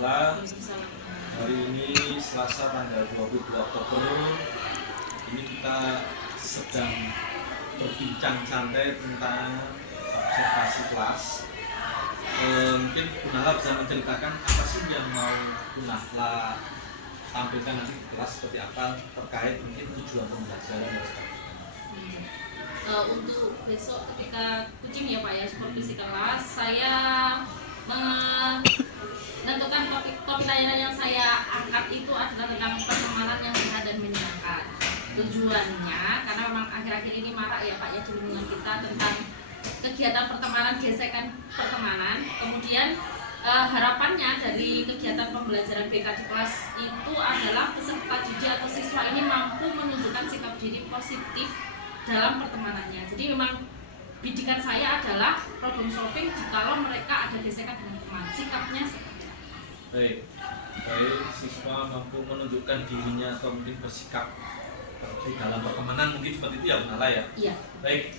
warahmatullahi wabarakatuh. Hari ini Selasa tanggal 22 Oktober. Ini kita sedang berbincang santai tentang observasi kelas. Mungkin Bu Nahla bisa menceritakan apa sih yang mau Bu Nahla tampilkan nanti di kelas seperti apa terkait mungkin tujuan pembelajaran dan sebagainya. Untuk besok ketika kucing ya Pak ya supervisi kelas, saya menentukan topik layanan yang saya angkat itu adalah tentang pertemanan yang sehat dan menyenangkan. Tujuannya karena memang akhir-akhir ini marak ya Pak ya di lingkungan kita tentang kegiatan pertemanan, gesekan pertemanan. Kemudian harapannya dari kegiatan pembelajaran BK di kelas itu adalah peserta didik atau siswa ini mampu menunjukkan sikap diri positif dalam pertemanannya. Jadi memang bidikan saya adalah problem solving jikalau mereka ada gesekan dengan teman, sikapnya seperti apa? Baik, siswa mampu menunjukkan dirinya atau mungkin bersikap di dalam pertemanan mungkin seperti itu ya Bu Nahla ya? Iya. Baik,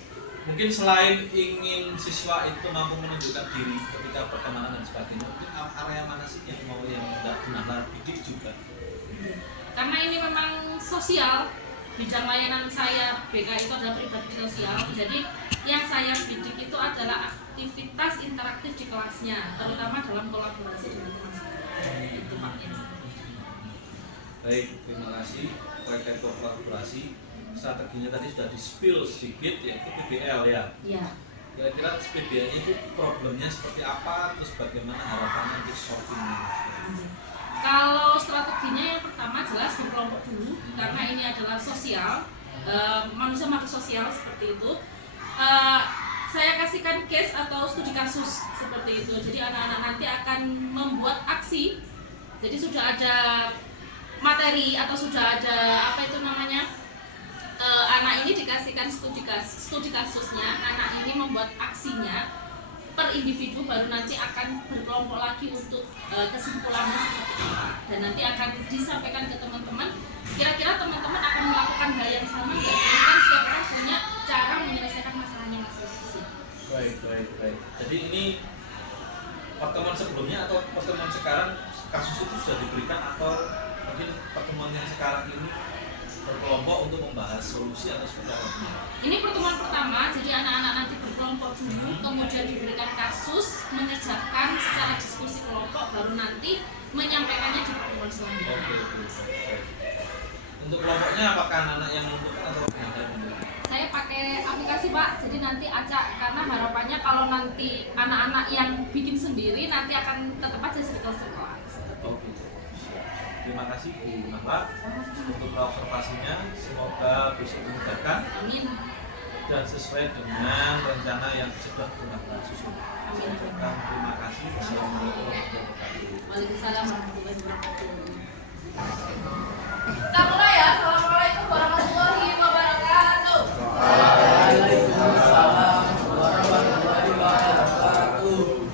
mungkin selain ingin siswa itu mampu menunjukkan diri ketika pertemanan dan sebagainya, mungkin area mana sih yang mau yang tidak Bu Nahla bidik juga? Karena ini memang sosial, bidang layanan saya BK itu adalah pribadi sosial, jadi yang saya bidik itu adalah aktivitas interaktif di kelasnya, terutama dalam kolaborasi dengan teman-teman. Itu Pak yang Baik, terima kasih terkait kolaborasi. Strateginya tadi sudah di-spill sedikit, yaitu PBL ya. Iya. Kira-kira PBL itu problemnya seperti apa, terus bagaimana harapannya untuk solvingnya? Kalau strateginya yang pertama jelas berkelompok dulu, karena ini adalah sosial, manusia makhluk sosial seperti itu. Saya kasihkan case atau studi kasus seperti itu. Jadi anak-anak nanti akan membuat aksi. Jadi sudah ada materi atau sudah ada apa itu namanya, anak ini dikasihkan studi kasusnya. Anak ini membuat aksinya per individu, baru nanti akan berkelompok lagi untuk kesimpulannya seperti apa, dan nanti akan disampaikan ke teman-teman. Kira-kira teman-teman akan melakukan hal yang sama nggak sih? Kan setiap orang punya cara menyelesaikan masalahnya masing-masing. Baik. Jadi ini pertemuan sebelumnya atau pertemuan sekarang kasus itu sudah diberikan, atau mungkin pertemuan yang sekarang ini berkelompok untuk membahas solusi atau seperti apa? Ini pertemuan pertama, jadi anak-anak nanti berkelompok dulu, kemudian diberikan kasus, mengerjakan secara diskusi kelompok, baru nanti menyampaikannya di pertemuan selanjutnya. Oke. Untuk kelompoknya apakah anak-anak yang menentukan atau ada yang menentukan? Saya pakai aplikasi Pak, jadi nanti acak, karena harapannya kalau nanti anak-anak yang bikin sendiri nanti akan tetap aja sekolah. Oke. Terima kasih Bu Nahla untuk observasinya. Semoga bisa dimudahkan. Amin. Dan sesuai dengan rencana yang sudah Bu Nahla susun. Amin. Terima kasih. Assalamualaikum warahmatullahi wabarakatuh. Waalaikumsalam warahmatullahi wabarakatuh. Kita mulai ya. Assalamualaikum warahmatullahi wabarakatuh. Waalaikumsalam warahmatullahi wabarakatuh.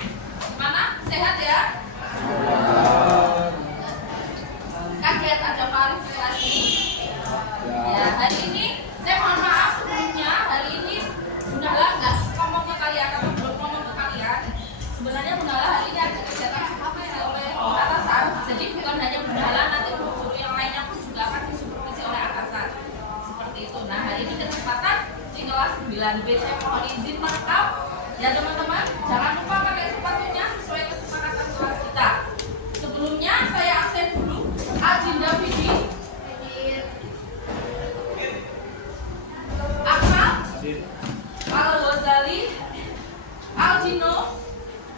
Mana? Sehat ya? Kaget ada Pak Arif di kelas ini. Ya, hari ini saya mohon maaf sebelumnya. Hari ini Bu Nahla nggak ngomong ke kalian atau belum ngomong ke kalian. Sebenarnya Bu Nahla hari ini ada kegiatan supervisi oleh atasan. Jadi bukan hanya Bu Nahla, nanti guru-guru yang lainnya pun juga akan disupervisi oleh atasan. Seperti itu. Nah, hari ini kesempatan di kelas 9B. Saya mohon izin lengkap ya teman-teman. Jangan lupa pakai sepatunya sesuai kesepakatan kelas kita. Sebelumnya saya absen dulu. Adinda Vidi, Akmal, Al-Ghazali, Aldino,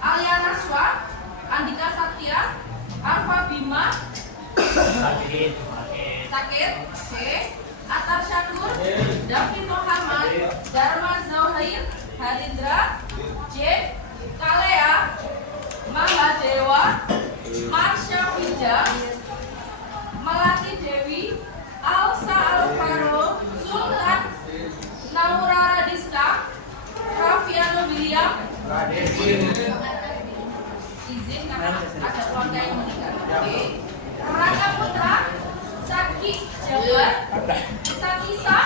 Aliana Swa, Andika Satya, Arfa Bima, Sakit, oke, Atar Syakur, David Muhammad, Dharma Zauhair, Harindra, J, Kalea, Mahadewa, Marsha Wija, Melati Dewi, Alsa Alvaro, Sultan, Naura Radista, Rafiano William, izin karena ada keluarga yang meninggal. Oke. Raka Putra, Saki Jabar, Sakisa,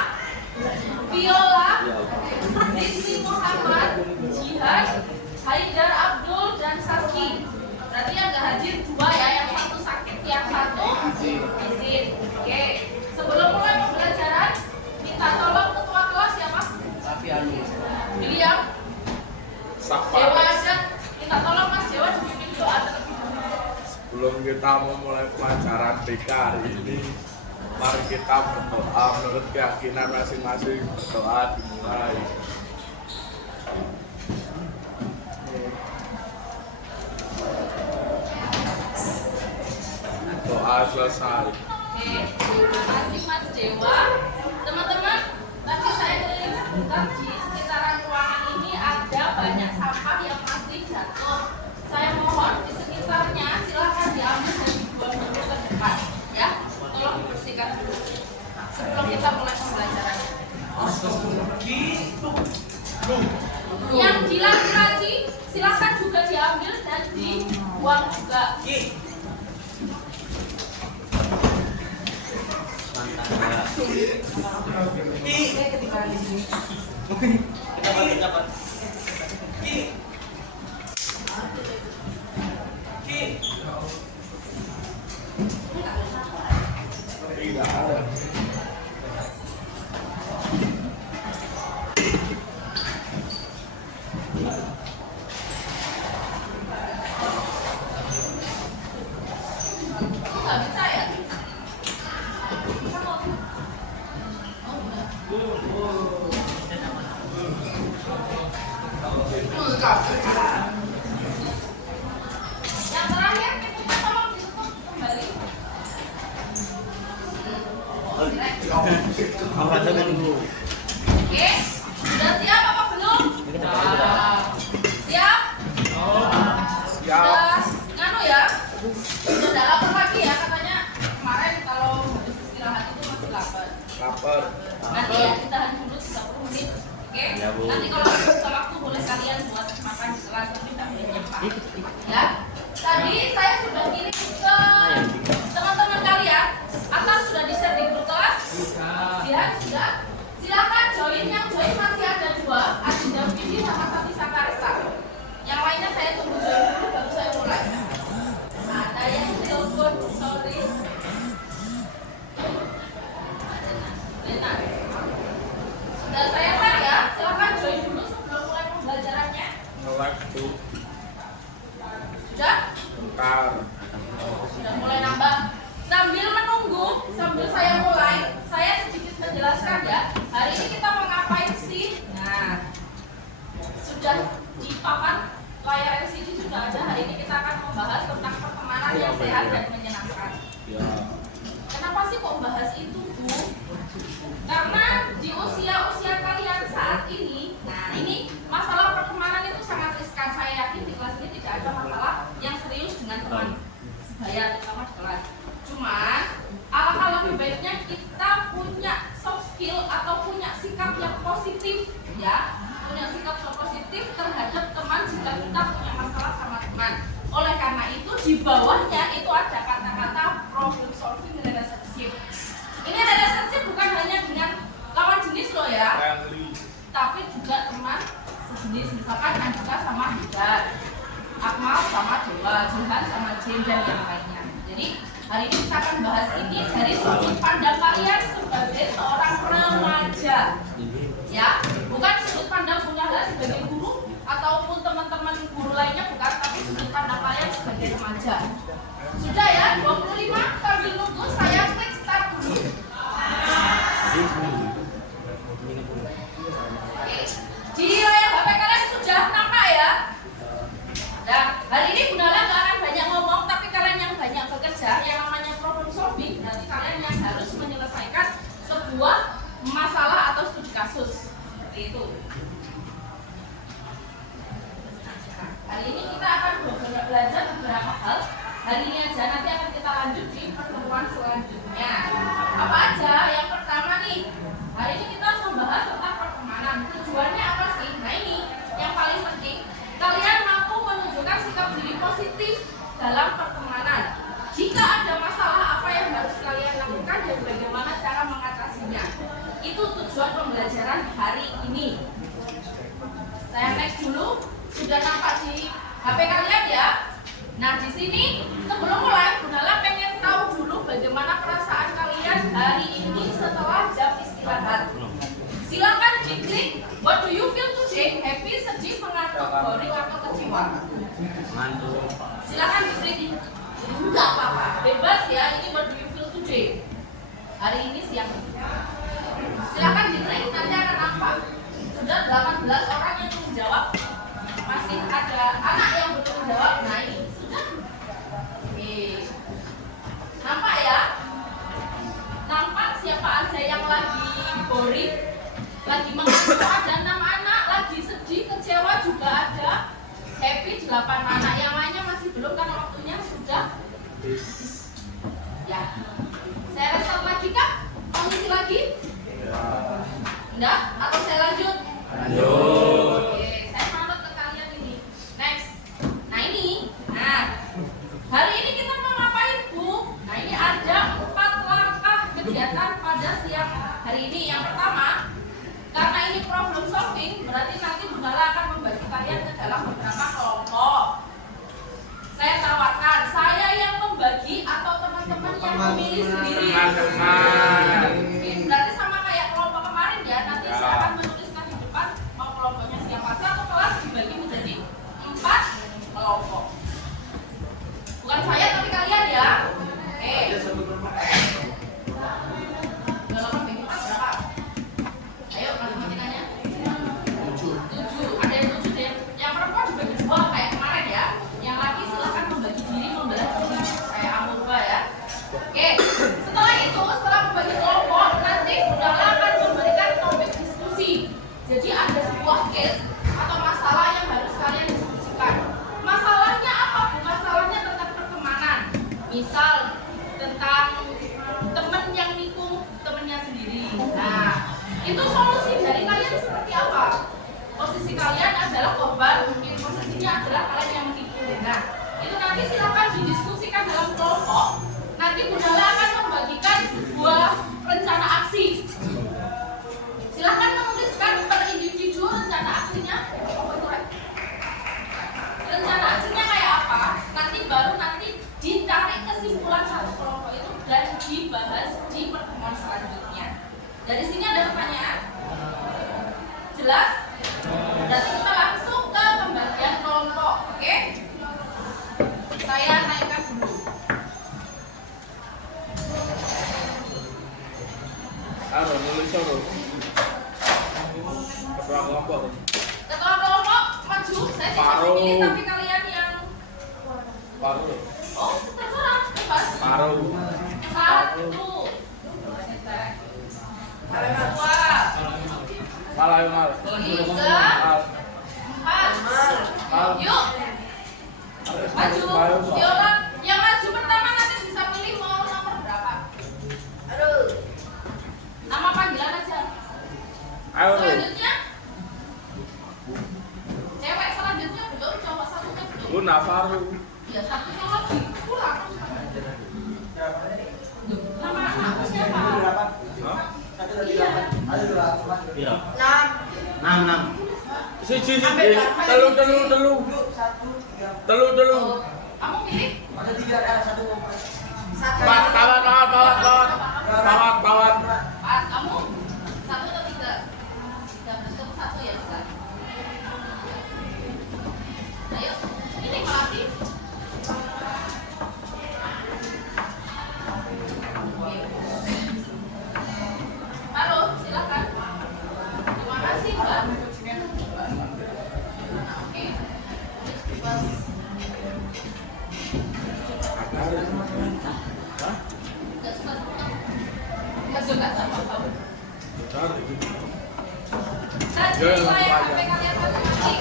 Viola, Rizky Muhammad, Jihad, Haidar Abdul, dan Saski. Berarti yang nggak hadir 2 ya, yang satu sakit, yang satu izin. Oke, sebelum mulai pembelajaran, minta tolong ketua kelas siapa? Raffi Anu. William. Dewa aja, minta tolong Mas Dewa dipimpin doa terlebih dahulu. Sebelum kita memulai pelajaran BK hari ini, mari kita berdoa menurut keyakinan masing-masing. Berdoa dimulai. Doa selesai. Oke, terima kasih Mas Dewa. Teman-teman, tadi saya keliling sebentar di sekitaran ruangan ini ada banyak sampah yang masih jatuh. Saya mohon di sekitarnya silakan diambil dan dibuang dulu ke depan, ya. Tolong dibersihkan dulu sebelum kita mulai pembelajaran. Yang di laki-laki silakan juga diambil dan dibuang juga. Tidak ada. Nggak bisa ya? Yang terakhir kita tolong ditutup kembali. Oke, sudah siap apa belum? Siap? Siap. Sudah nganu ya? Sudah nggak lapar lagi ya katanya kemarin kalau habis istirahat itu masih lapar. Lapar. Nanti ya ditahan dulu 30 menit. Oke? Nanti kalau ada waktu boleh kalian buat makan di kelas tapi tidak boleh nyepak. Ya. Tadi saya sudah kirim ke teman-teman kalian atau sudah di-share di grup kelas? Ya, sudah. Silakan join, yang join masih ada 2, Adinda Vidi sama Sati Sakaresa. Yang lainnya saya tunggu join dulu baru saya mulai. Ada yang telepon, sorry. Benar. Sudah saya share ya, silakan join dulu sebelum mulai pembelajarannya. Nge-like tuh. Sudah? Bentar. Sudah mulai nambah. Sambil menunggu, sambil saya mulai, saya sedikit menjelaskan ya. Hari ini kita mau ngapain sih? Nah, sudah di papan layar LCD sudah ada. Hari ini kita akan membahas tentang pertemanan yang sehat dan menyenangkan. Ya. Kenapa sih kok bahas itu, Bu? Karena di usia-usia kalian saat ini, nah ini masalah pertemanan itu sangat riskan. Saya yakin di kelas ini tidak ada masalah yang serius dengan teman sebaya, terutama di kelas. Cuman, alangkah lebih baiknya kita punya soft skill atau punya sikap yang positif, ya, punya sikap yang positif terhadap teman jika kita punya masalah sama teman. Oleh karena itu di bawahnya itu ada kata-kata problem solving relationship. Ini relationship bukan hanya dengan lawan jenis loh ya, Friendly. tapi juga teman sejenis, misalkan Andika sama Hida, Akmal sama Dewa, Jihan sama Jen dan yang lainnya. Jadi hari ini kita akan bahas ini dari sudut pandang kalian sebagai seorang remaja, ya, bukan sudut pandang Bunda Hala sebagai guru ataupun teman-teman guru lainnya, bukan, tapi sudut pandang kalian sebagai remaja. Sudah ya, 25, sambil nunggu saya klik start dulu. Oke. Di layar HP kalian sudah nampak ya? Nah, hari ini Bunda Hala nggak akan banyak ngomong, tapi kalian yang banyak bekerja, yang namanya problem solving, berarti kalian yang harus menyelesaikan sebuah masalah atau studi kasus. Seperti itu. Nah, hari ini kita akan belajar beberapa hal. Hari ini aja, nanti akan kita lanjut di pertemuan selanjutnya. Apa aja? Yang pertama nih, hari ini kita membahas tentang pertemanan. Tujuannya apa sih? Nah ini, yang paling penting, kalian mampu menunjukkan sikap diri positif dalam pertemanan. Jika ada masalah, apa yang harus kalian lakukan dan bagaimana cara mengatasinya. Itu tujuan pembelajaran hari ini. Saya next dulu, sudah nampak di HP kalian ya? Nah di sini klik. What do you feel today? Happy, sedih, mengantuk, boring, atau kecewa? Silakan diklik. Enggak apa-apa, bebas ya. Ini what do you feel today? Hari ini siang. Silakan diklik, nanti akan nampak. Sudah 18 orang yang menjawab. Masih ada anak yang belum menjawab. Nah ini sudah. Oke. Nampak ya? Nampak siapa aja yang lagi boring, lagi mengantuk, ada 6 anak, lagi sedih, kecewa juga ada, happy 8 anak, yang lainnya masih belum karena waktunya sudah. Ya, saya restart lagi kak? Mau isi lagi? Enggak? Atau saya lanjut? Lanjut. Oke, saya manut ke kalian ini. Next. Nah ini, hari ini kita mau ngapain Bu? Nah ini ada 4 langkah kegiatan pada siang hari ini. Yang pertama, karena ini problem solving, berarti nanti Bu Nala akan membagi kalian ke dalam beberapa kelompok. Saya tawarkan, saya yang membagi atau teman-teman yang memilih sendiri. Teman-teman. Oke, berarti sama kayak kelompok kemarin ya. Nanti saya akan menuliskan di depan mau kelompoknya siapa. Satu kelas dibagi menjadi 4 kelompok. Bukan saya tapi kalian ya. Oke. Kelompok bagi 4 berapa? Ayo matematikanya. 7. Ada yang 7 deh. Yang perempuan dibagi 2 kayak kemarin ya. Yang laki silakan membagi diri membelah diri kayak amurba ya. Oke. Setelah itu, setelah membagi kelompok, nanti Budala akan memberikan topik diskusi. Jadi ada sebuah case atau masalah yang harus kalian diskusikan. Masalahnya apa Bu? Masalahnya tentang pertemanan. Misal tentang temen yang nikung temennya sendiri. Nah, itu solusi dari kalian seperti apa? Posisi kalian adalah korban, mungkin posisinya adalah kalian yang menipu. Nah, itu nanti silakan didiskusikan dalam kelompok. Nanti Budala akan membagikan sebuah rencana aksi. Silakan menuliskan per individu rencana aksinya. Rencana aksinya kayak apa? Nanti baru ditarik kesimpulan satu kelompok itu dan dibahas di pertemuan selanjutnya. Dari sini ada pertanyaan? Jelas? Berarti kita langsung ke pembagian kelompok, oke? Saya naikkan dulu. Nulis dulu. Ketua kelompok. Ketua kelompok maju, saya tidak memilih tapi kalian yang Paru. oh terserah, bebas. Paru. 1. Dua. Malah mal. 3. 4. Yuk. Maju. Viola. Yang maju pertama nanti bisa pilih mau nomor berapa. Aduh. Nama panggilan aja. Ayo. Selanjutnya. Cewek selanjutnya belum, cowok satunya belum. Bu Nafaru. Ya satunya lagi pulang. Nama anakku siapa? Iya. 6. Siji. Telu. Kamu pilih? Pawat. 4. Kamu? 1 atau 3? 3 berarti 1 ya bisa. Ayo, ini Melati. Halo, silakan. Terima kasih Mbak. Oke. Nggak suka sama kamu. Tadi layar HP kalian masing-masing.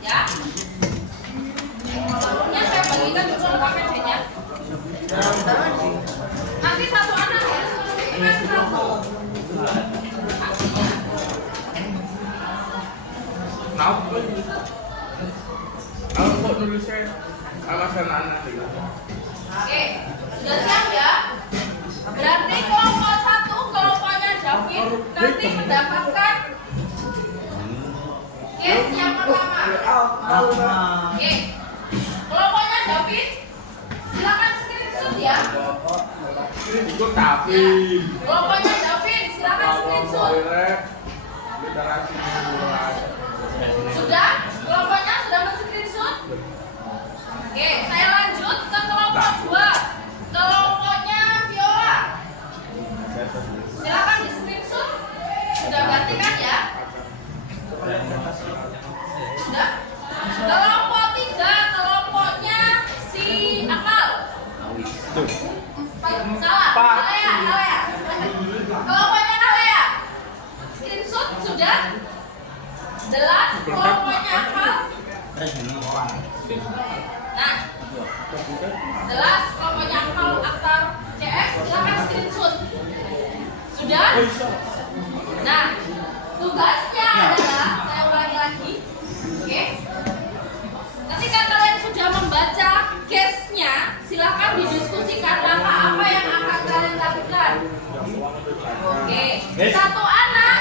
Ya. Nya saya bagikan dulu KPD-nya. Nanti satu anak harus menuliskan 1. Aksinya. Kenapa? Kalau kok nulisnya sama anak itu. Oke, sudah siap ya? Berarti kelompok 1, kelompoknya David nanti mendapatkan case yang pertama. Oke, kelompoknya David silakan screenshot ya. Itu tapi. Kelompoknya David silakan screenshot. literasi mulai. Sudah? Kelompoknya sudah men-screenshot? Oke, saya lanjut ke kelompok 2. Kelompoknya Viola. Silakan di screenshot. Sudah berarti kan ya? Sudah? Kelompok 3, kelompoknya si Akmal. Salah, Alea. Kelompoknya Alea. Screenshot sudah? Jelas kelompoknya Akmal? Nah, jelas kelompoknya Akmal Aktar CS, silakan screenshot. Sudah? Nah, tugasnya adalah, saya ulangi lagi. Oke. Ketika kalian sudah membaca case-nya, silakan didiskusikan langkah apa yang akan kalian lakukan. Oke. Satu anak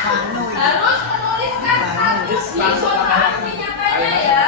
harus menuliskan satu informasi nyatanya ya.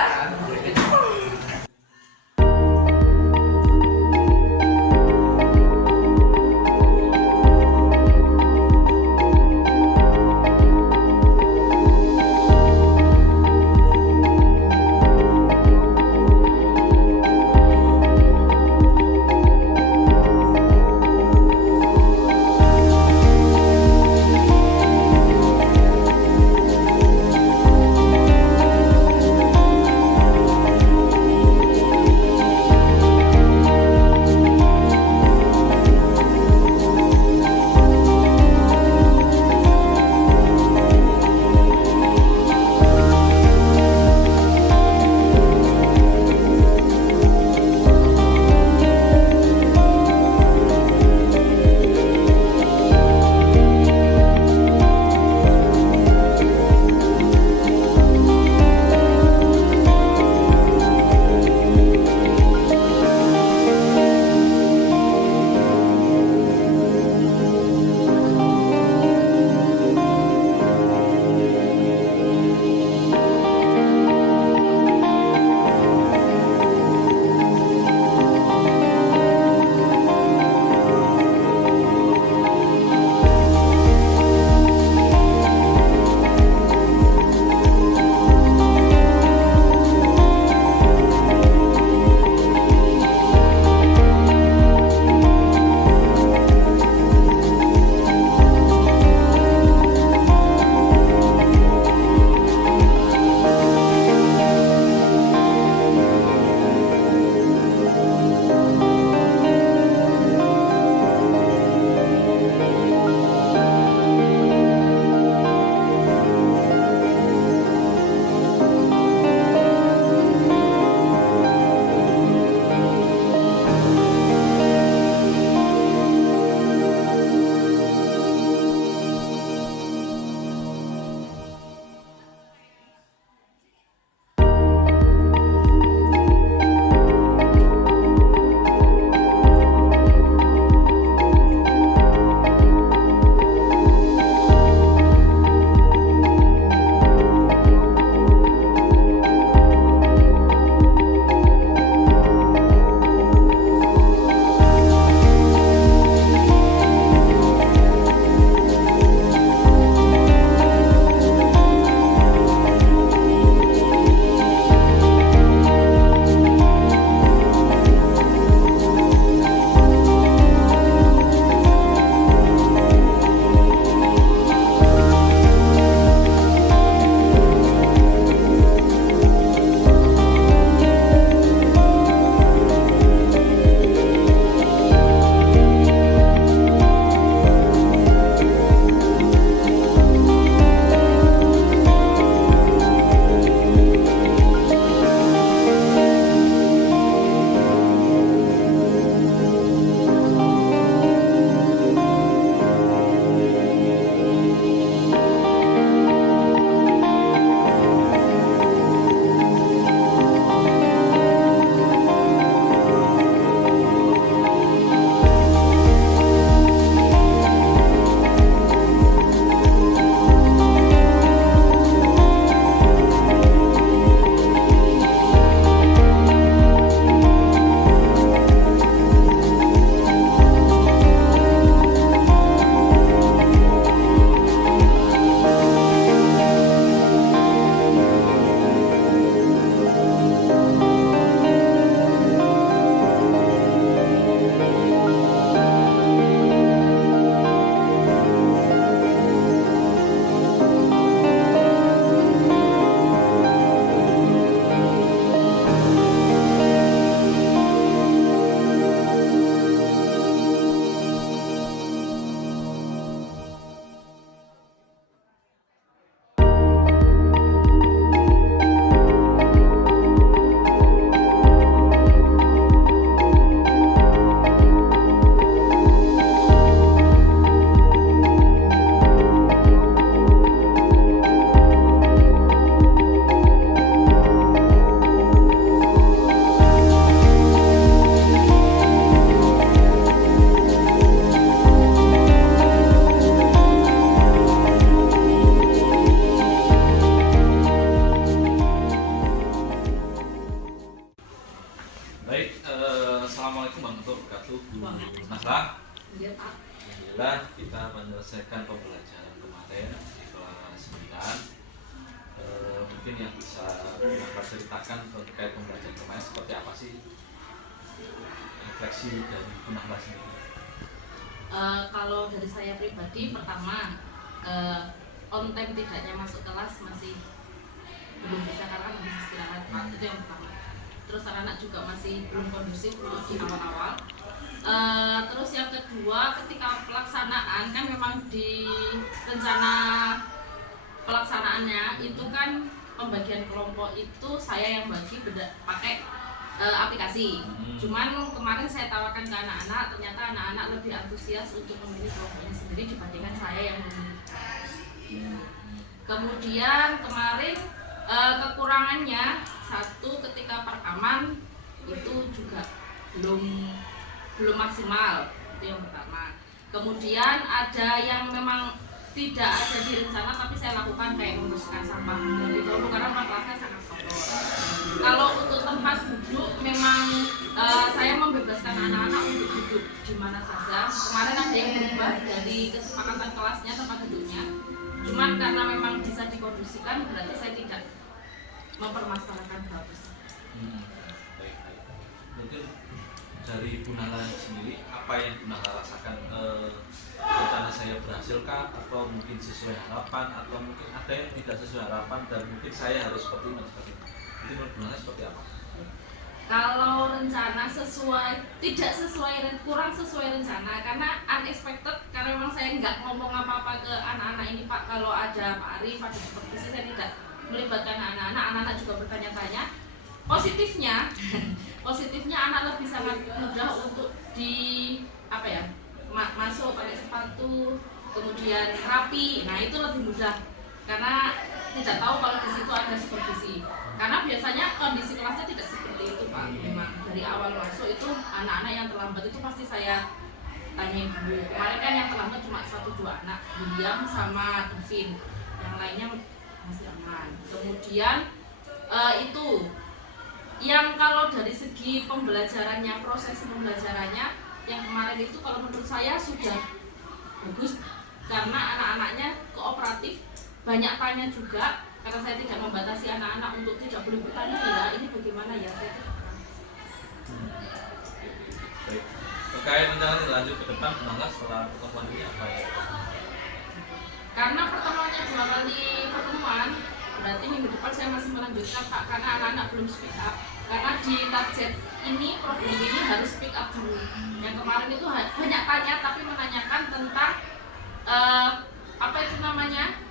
mungkin yang bisa Bapak ceritakan terkait pembelajaran kemarin seperti apa sih refleksi dari Punahla sendiri? Kalau dari saya pribadi, pertama on time tidaknya masuk kelas masih belum bisa karena masih istirahat, itu yang pertama. Terus anak-anak juga masih belum kondusif untuk di awal-awal. Terus yang kedua, ketika pelaksanaan kan memang di rencana pelaksanaannya itu kan pembagian kelompok itu saya yang bagi pakai aplikasi. Cuman kemarin saya tawarkan ke anak-anak, ternyata anak-anak lebih antusias untuk memilih kelompoknya sendiri dibandingkan saya yang memilih. Kemudian kemarin kekurangannya satu, ketika perekaman itu juga belum maksimal, itu yang pertama. Kemudian ada yang memang tidak ada di rencana tapi saya lakukan, kayak membersihkan sampah dari jauh karena memang kelasnya sangat kotor. Kalau untuk tempat duduk memang saya membebaskan anak-anak untuk duduk di mana saja. Kemarin ada yang berubah dari kesepakatan kelasnya tempat duduknya. Cuman karena memang bisa dikondisikan, berarti saya tidak mempermasalahkan hal tersebut. Baik. Mungkin dari Punahla sendiri, apa yang Punahla rasakan? Rencana saya berhasilkah? Atau mungkin sesuai harapan? Atau mungkin ada yang tidak sesuai harapan dan mungkin saya harus seperti ini? Itu menurut Punahla seperti apa? Kalau rencana kurang sesuai rencana karena unexpected, karena memang saya nggak ngomong apa-apa ke anak-anak ini, Pak, kalau ada Pak Arif, ada supervisi, saya tidak melibatkan anak-anak juga bertanya-tanya. Positifnya anak lebih sangat mudah untuk masuk pakai sepatu, kemudian rapi. Nah, itu lebih mudah karena tidak tahu kalau di situ ada supervisi. Karena biasanya kondisi kelasnya tidak seperti itu, Pak. Memang dari awal masuk itu anak-anak yang terlambat itu pasti saya tanyain dulu. Kemarin kan yang terlambat cuma 1-2 anak, William sama Devin. Yang lainnya masih aman. Kemudian itu yang kalau dari segi pembelajarannya, proses pembelajarannya yang kemarin itu kalau menurut saya sudah bagus karena anak-anaknya kooperatif, banyak tanya juga karena saya tidak membatasi anak-anak untuk tidak boleh bertanya, ya ini bagaimana ya, saya tidak pernah. Baik. Terkait rencana lanjut ke depan, Punahla setelah pertemuan ini apa ya? Karena pertemuannya 2 kali pertemuan, berarti minggu depan saya masih melanjutkan, Pak, karena anak-anak belum speak up. Karena di target ini, program ini harus speak up dulu. Yang kemarin itu banyak tanya tapi menanyakan tentang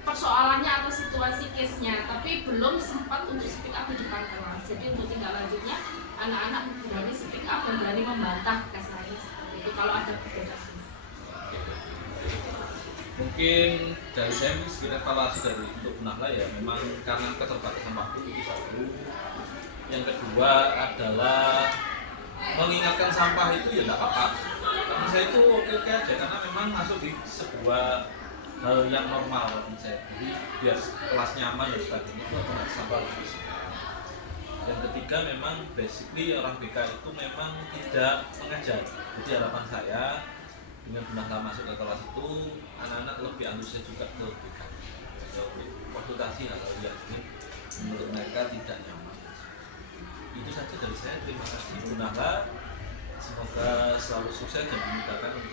persoalannya atau situasi case-nya, tapi belum sempat untuk speak up di depan kelas. Jadi untuk tindak lanjutnya anak-anak berani speak up dan berani membantah kasarnya seperti itu kalau ada perbedaan. Mungkin dari saya sekiranya evaluasi dari untuk Punahla ya memang karena keterbatasan waktu itu satu. Yang kedua adalah mengingatkan sampah itu ya tidak apa-apa. Karena saya itu oke-oke aja karena memang masuk di sebuah hal yang normal menurut saya. Jadi biar kelas nyaman dan sebagainya itu ada sampah itu. Yang ketiga memang basically orang BK itu memang tidak mengajar. Jadi harapan saya dengan Punahla masuk ke kelas itu anak-anak lebih antusias juga ke BK. Konsultasi atau lihat menurut mereka tidak nyaman. Itu saja dari saya. Terima kasih Punahla. Semoga selalu sukses dan dimudahkan untuk